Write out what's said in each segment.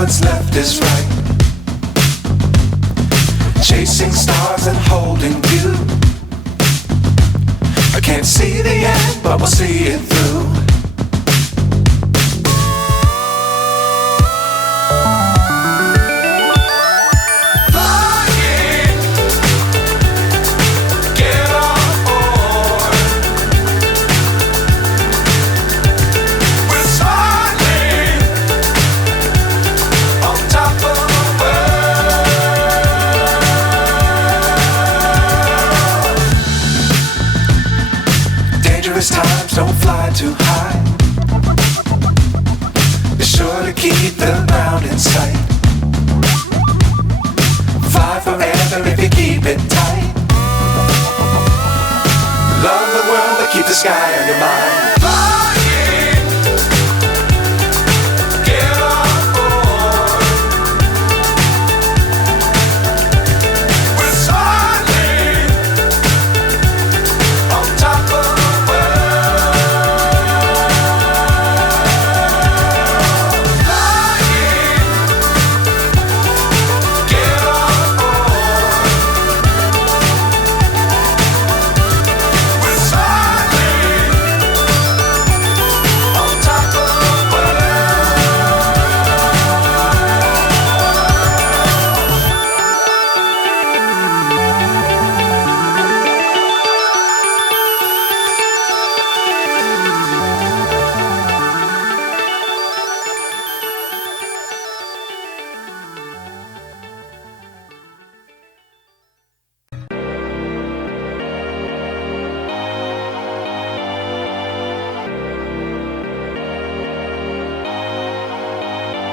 what's left is right. Chasing stars and holding you. I can't see the end, but we'll see it through. Times don't fly too high. Be sure to keep the ground in sight. Fly forever if you keep it tight. Love the world but keep the sky on your mind.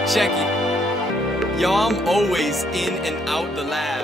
Check it. Yo, I'm always in and out the lab.